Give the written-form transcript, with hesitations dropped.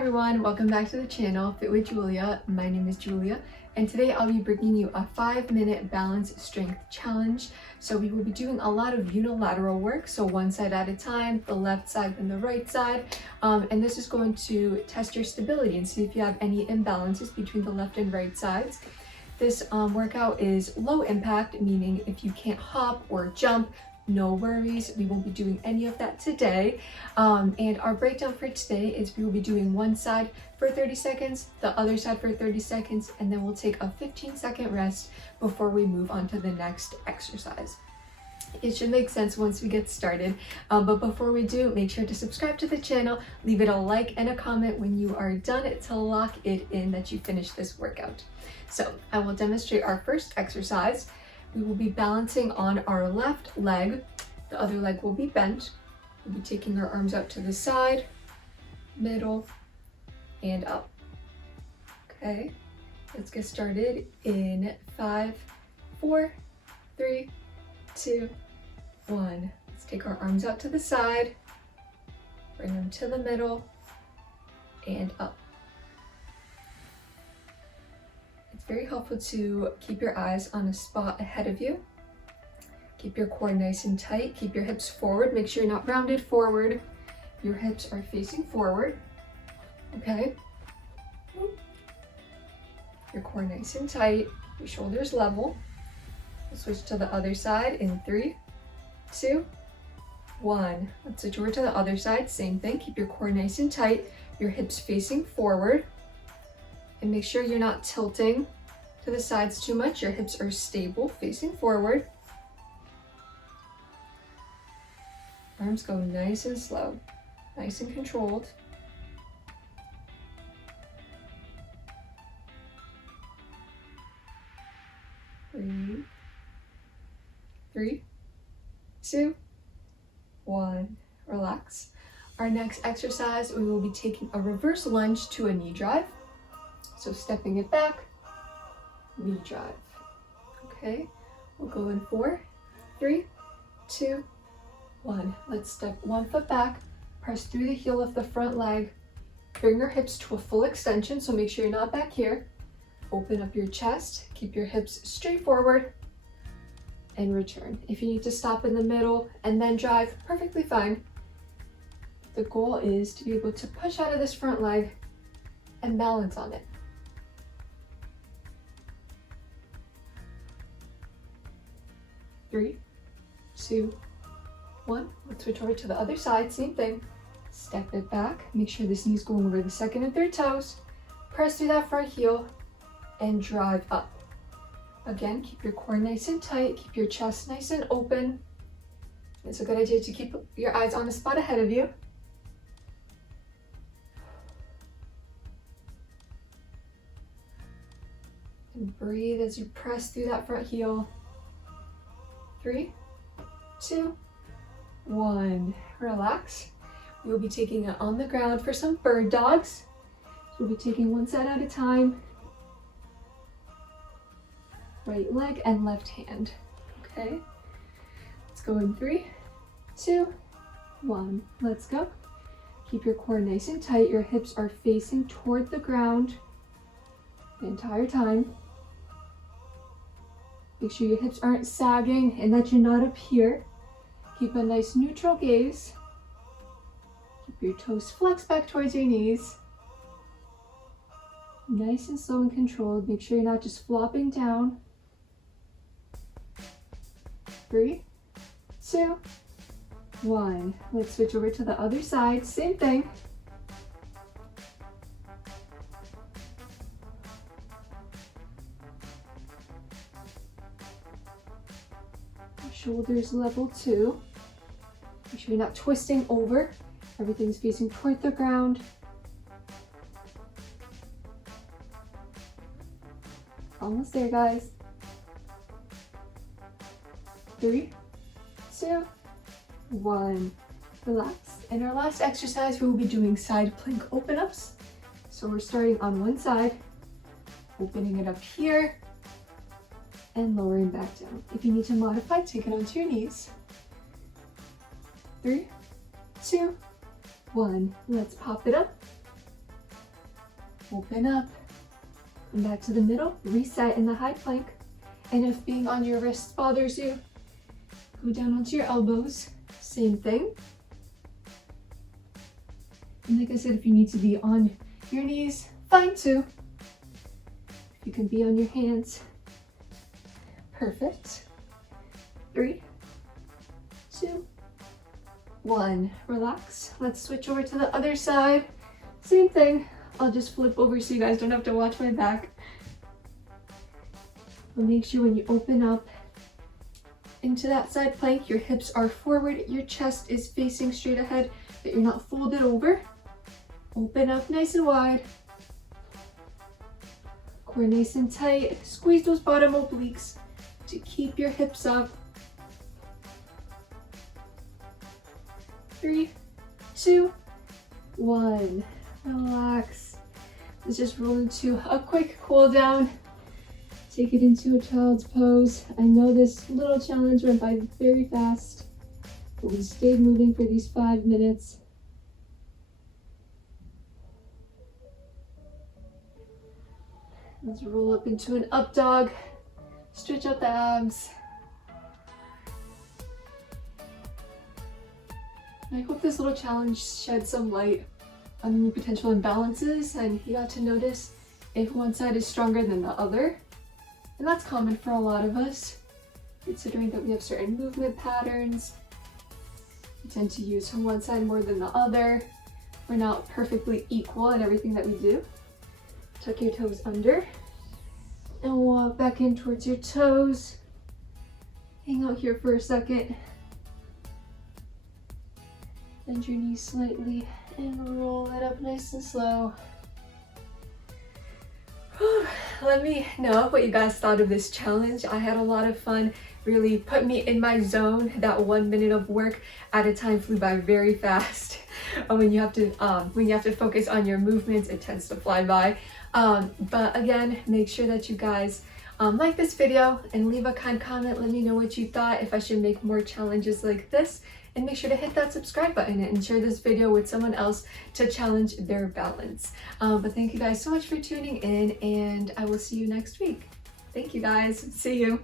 everyone, welcome back to the channel, Fit with Julia. My name is Julia, and today I'll be bringing you a 5-minute balance strength challenge. So we will be doing a lot of unilateral work, so one side at a time, the left side and the right side, and this is going to test your stability and see if you have any imbalances between the left and right sides. This workout is low impact, meaning if you can't hop or jump, no worries, we won't be doing any of that today. And our breakdown for today is we will be doing one side for 30 seconds, the other side for 30 seconds, and then we'll take a 15-second rest before we move on to the next exercise. It should make sense once we get started, but before we do, make sure to subscribe to the channel, leave it a like and a comment when you are done to lock it in that you finished this workout. So I will demonstrate our first exercise. We will be balancing on our left leg. The other leg will be bent. We'll be taking our arms out to the side, middle, and up. Okay, let's get started in 5, 4, 3, 2, 1. Let's take our arms out to the side, bring them to the middle, and up. Very helpful to keep your eyes on a spot ahead of you. Keep your core nice and tight. Keep your hips forward. Make sure you're not rounded forward. Your hips are facing forward. Okay. Your core nice and tight. Your shoulders level. We'll switch to the other side in 3, 2, 1. Let's switch over to the other side. Same thing. Keep your core nice and tight. Your hips facing forward. And make sure you're not tilting to the sides too much. Your hips are stable, facing forward. Arms go nice and slow, nice and controlled. 3, 2, 1. Relax. Our next exercise, we will be taking a reverse lunge to a knee drive. So stepping it back, knee drive. Okay, we'll go in 4, 3, 2, 1. Let's step 1 foot back, press through the heel of the front leg, bring your hips to a full extension, so make sure you're not back here. Open up your chest, keep your hips straight forward, and return. If you need to stop in the middle and then drive, perfectly fine. The goal is to be able to push out of this front leg and balance on it. 3, 2, 1. Let's switch over to the other side. Same thing. Step it back. Make sure this knee's going over the second and third toes. Press through that front heel and drive up. Again, keep your core nice and tight. Keep your chest nice and open. It's a good idea to keep your eyes on the spot ahead of you. And breathe as you press through that front heel. 3, 2, 1. Relax. We'll be taking it on the ground for some bird dogs. So we'll be taking one side at a time. Right leg and left hand. Okay. Let's go in 3, 2, 1. Let's go. Keep your core nice and tight. Your hips are facing toward the ground the entire time. Make sure your hips aren't sagging and that you're not up here. Keep a nice neutral gaze. Keep your toes flexed back towards your knees. Nice and slow and controlled. Make sure you're not just flopping down. 3, 2, 1. Let's switch over to the other side. Same thing. Shoulders level too. Make sure you're not twisting over. Everything's facing toward the ground. Almost there, guys. 3, 2, 1. Relax. In our last exercise, we will be doing side plank open-ups. So we're starting on one side, opening it up here, and lowering back down. If you need to modify, take it onto your knees. 3, 2, 1. Let's pop it up open up, and back to the middle, reset in the high plank. And if being on your wrists bothers you, go down onto your elbows, same thing. And like I said, if you need to be on your knees, fine too. If you can be on your hands, perfect. 3, 2, 1. Relax. Let's switch over to the other side. Same thing. I'll just flip over so you guys don't have to watch my back. But make sure when you open up into that side plank, your hips are forward, your chest is facing straight ahead, that you're not folded over. Open up nice and wide. Core nice and tight. Squeeze those bottom obliques to keep your hips up. 3, 2, 1. Relax. Let's just roll into a quick cool down. Take it into a child's pose. I know this little challenge went by very fast, but we stayed moving for these 5 minutes. Let's roll up into an up dog. Stretch out the abs. I hope this little challenge shed some light on any potential imbalances, and you got to notice if one side is stronger than the other. And that's common for a lot of us, considering that we have certain movement patterns. We tend to use from one side more than the other. We're not perfectly equal in everything that we do. Tuck your toes under and walk back in towards your toes. Hang out here for a second. Bend your knees slightly and roll it up nice and slow. Let me know what you guys thought of this challenge. I had a lot of fun. Really put me in my zone. That 1 minute of work at a time flew by very fast. When you have to focus on your movements, it tends to fly by. But again, make sure that you guys like this video and leave a kind comment. Let me know what you thought, if I should make more challenges like this. And make sure to hit that subscribe button and share this video with someone else to challenge their balance. But thank you guys so much for tuning in, and I will see you next week. Thank you guys. See you.